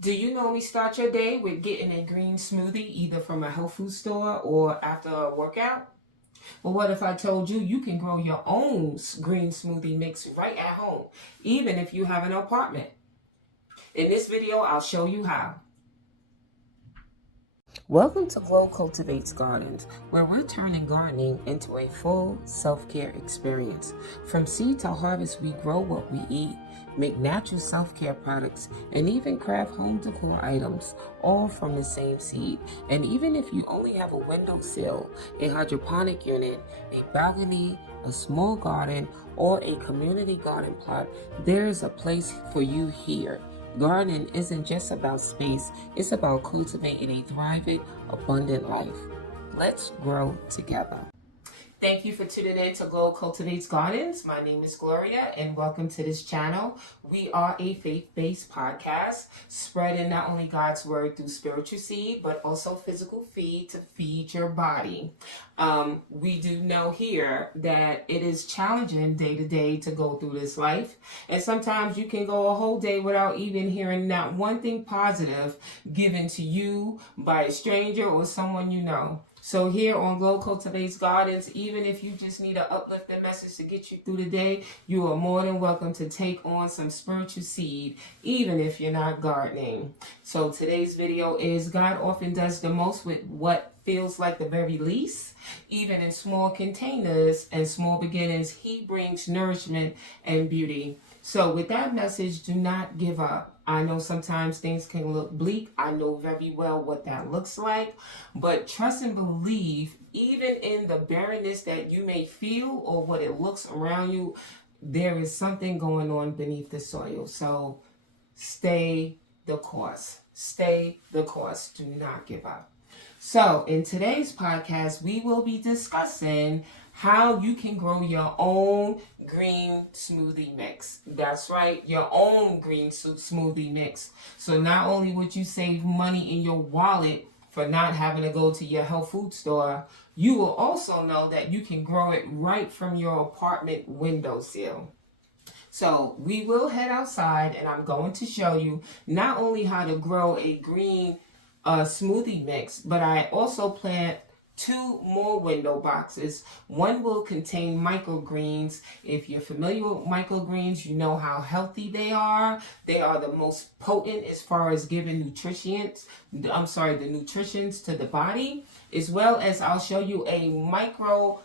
Do you normally start your day with getting a green smoothie either from a health food store or after a workout? Well, what if I told you you can grow your own green smoothie mix right at home, even if you have an apartment? In this video, I'll show you how. Welcome to Glow Cultivates Gardens, where we're turning gardening into a full self-care experience. From seed to harvest, we grow what we eat, make natural self-care products, and even craft home decor items, all from the same seed. And even if you only have a windowsill, a hydroponic unit, a balcony, a small garden, or a community garden plot, there is a place for you here. Gardening isn't just about space, it's about cultivating a thriving, abundant life. Let's grow together. Thank you for tuning in to Glow Cultivates Gardens. My name is Gloria and welcome to this channel. We are a faith-based podcast spreading not only God's word through spiritual seed, but also physical feed to feed your body. We do know here that it is challenging day to day to go through this life. And sometimes you can go a whole day without even hearing not one thing positive given to you by a stranger or someone you know. So here on Glow Cultivates Gardens, even if you just need an uplifting message to get you through the day, you are more than welcome to take on some spiritual seed, even if you're not gardening. So today's video is God often does the most with what feels like the very least. Even in small containers and small beginnings, He brings nourishment and beauty. So with that message, do not give up. I know sometimes things can look bleak. I know very well what that looks like. But trust and believe, even in the barrenness that you may feel or what it looks around you, there is something going on beneath the soil. So stay the course. Stay the course. Do not give up. So in today's podcast, we will be discussing how you can grow your own green smoothie mix. That's right, your own green smoothie mix. So not only would you save money in your wallet for not having to go to your health food store, you will also know that you can grow it right from your apartment windowsill. So we will head outside and I'm going to show you not only how to grow a green smoothie mix, but I also plant 2 more window boxes. One will contain microgreens. If you're familiar with microgreens, you know how healthy they are. They are the most potent as far as giving the nutritions to the body, as well as I'll show you a micro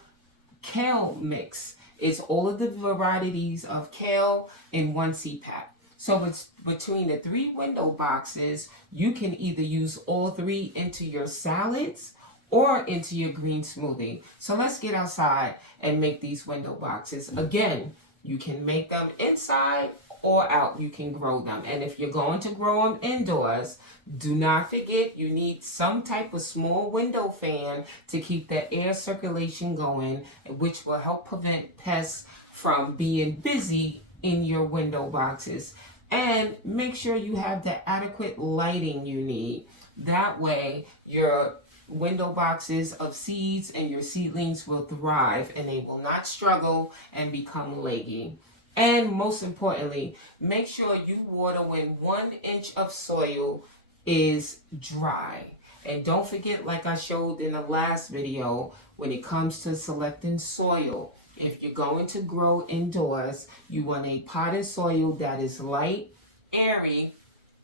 kale mix. It's all of the varieties of kale in one seed pack. So it's between the 3 window boxes, you can either use all 3 into your salads or into your green smoothie. So let's get outside and make these window boxes. Again, you can make them inside or out. You can grow them. And if you're going to grow them indoors, do not forget you need some type of small window fan to keep the air circulation going, which will help prevent pests from being busy in your window boxes. And make sure you have the adequate lighting you need. That way, your window boxes of seeds and your seedlings will thrive and they will not struggle and become leggy. And most importantly, make sure you water when 1 inch of soil is dry. And don't forget, like I showed in the last video, when it comes to selecting soil, if you're going to grow indoors, you want a potted soil that is light, airy,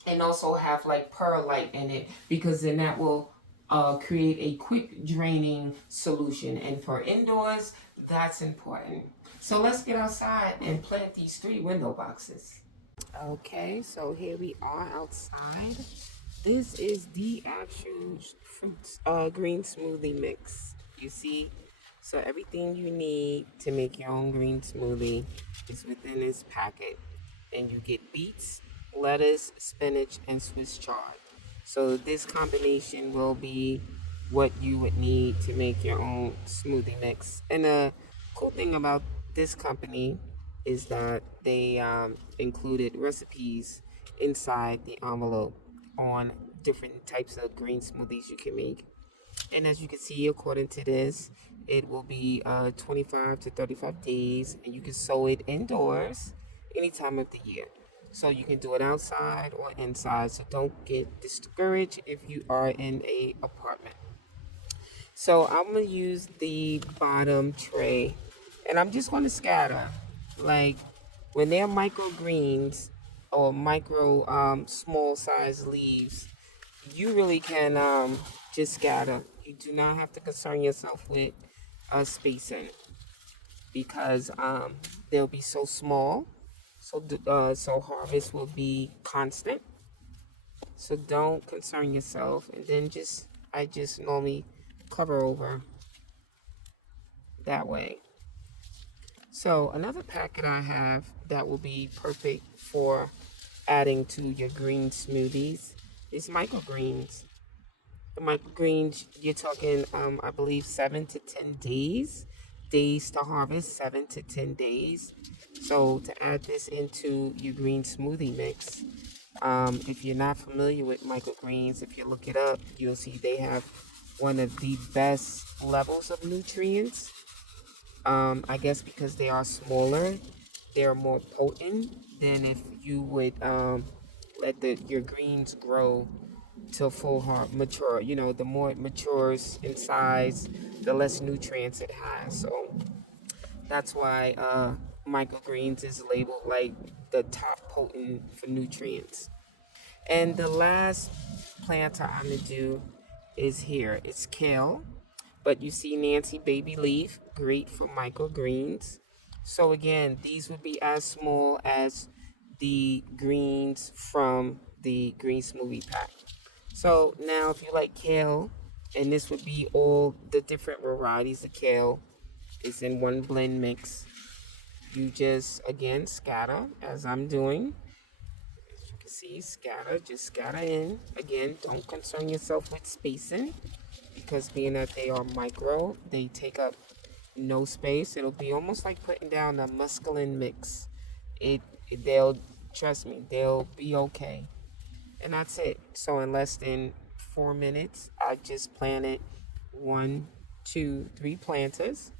and also have like perlite in it, because then that will create a quick draining solution. And for indoors, that's important. So let's get outside and plant these 3 window boxes. Okay, so here we are outside. This is the actual green smoothie mix. You see? So everything you need to make your own green smoothie is within this packet. And you get beets, lettuce, spinach, and Swiss chard. So this combination will be what you would need to make your own smoothie mix. And the cool thing about this company is that they included recipes inside the envelope on different types of green smoothies you can make. And as you can see, according to this, it will be 25 to 35 days, and you can sow it indoors any time of the year. So you can do it outside or inside. So don't get discouraged if you are in a apartment. So I'm going to use the bottom tray, and I'm just going to scatter. Like when they're microgreens or micro small size leaves, you really can just scatter. You do not have to concern yourself with spacing because they'll be so small. So harvest will be constant. So don't concern yourself, and then I just normally cover over that way. So another packet I have that will be perfect for adding to your green smoothies is microgreens. The microgreens, you're talking, I believe 7 to 10 days. Days to harvest, 7 to 10 days. So to add this into your green smoothie mix, if you're not familiar with microgreens, if you look it up, you'll see they have one of the best levels of nutrients. I guess because they are smaller, they're more potent than if you would let your greens grow till full mature. You know, the more it matures in size, the less nutrients it has. So that's why microgreens is labeled like the top potent for nutrients. And the last planter I'm gonna do is here. It's kale. But you see Nancy baby leaf, great for microgreens. So again, these would be as small as the greens from the green smoothie pack. So now if you like kale, and this would be all the different varieties of kale, is in one blend mix. You just, again, scatter as I'm doing. As you can see, scatter, just scatter in. Again, don't concern yourself with spacing, because being that they are micro, they take up no space. It'll be almost like putting down a mescaline mix. They'll, trust me, they'll be okay. And that's it. So in less than 4 minutes, I just planted 1, 2, 3 planters,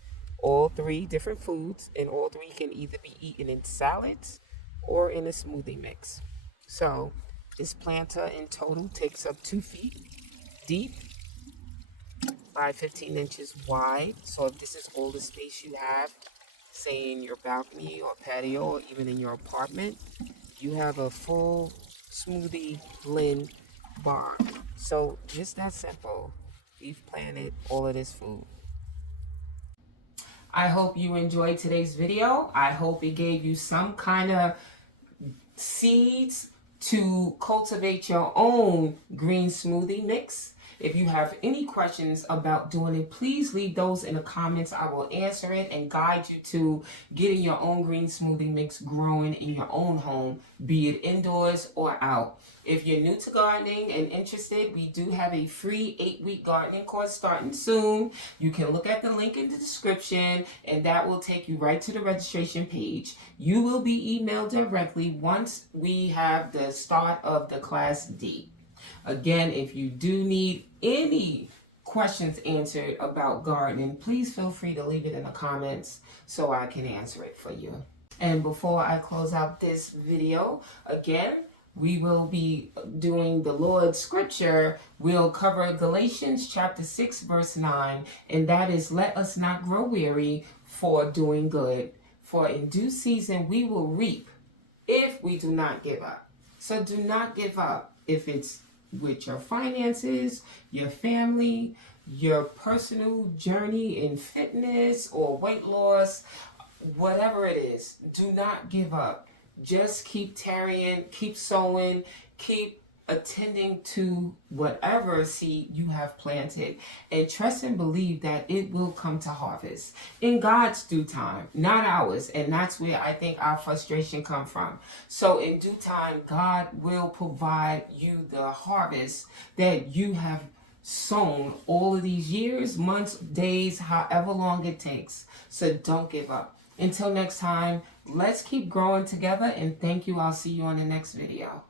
all 3 different foods, and all 3 can either be eaten in salads or in a smoothie mix. So this planter in total takes up 2 feet deep by 15 inches wide. So if this is all the space you have, say in your balcony or patio or even in your apartment, you have a full smoothie blend bar. So just that simple. We've planted all of this food. I hope you enjoyed today's video. I hope it gave you some kind of seeds to cultivate your own green smoothie mix. If you have any questions about doing it, please leave those in the comments. I will answer it and guide you to getting your own green smoothie mix growing in your own home, be it indoors or out. If you're new to gardening and interested, we do have a free 8-week gardening course starting soon. You can look at the link in the description, and that will take you right to the registration page. You will be emailed directly once we have the start of the class date. Again, if you do need any questions answered about gardening, please feel free to leave it in the comments so I can answer it for you. And before I close out this video, again, we will be doing the Lord's scripture. We'll cover Galatians chapter 6, verse 9, and that is, let us not grow weary for doing good, for in due season we will reap if we do not give up. So do not give up. If it's with your finances, your family, your personal journey in fitness or weight loss, whatever it is, do not give up. Just keep tarrying, keep sowing, keep attending to whatever seed you have planted, and trust and believe that it will come to harvest in God's due time, not ours. And that's where I think our frustration comes from. So in due time, God will provide you the harvest that you have sown all of these years, months, days, however long it takes. So don't give up. Until next time, let's keep growing together, and thank you. I'll see you on the next video.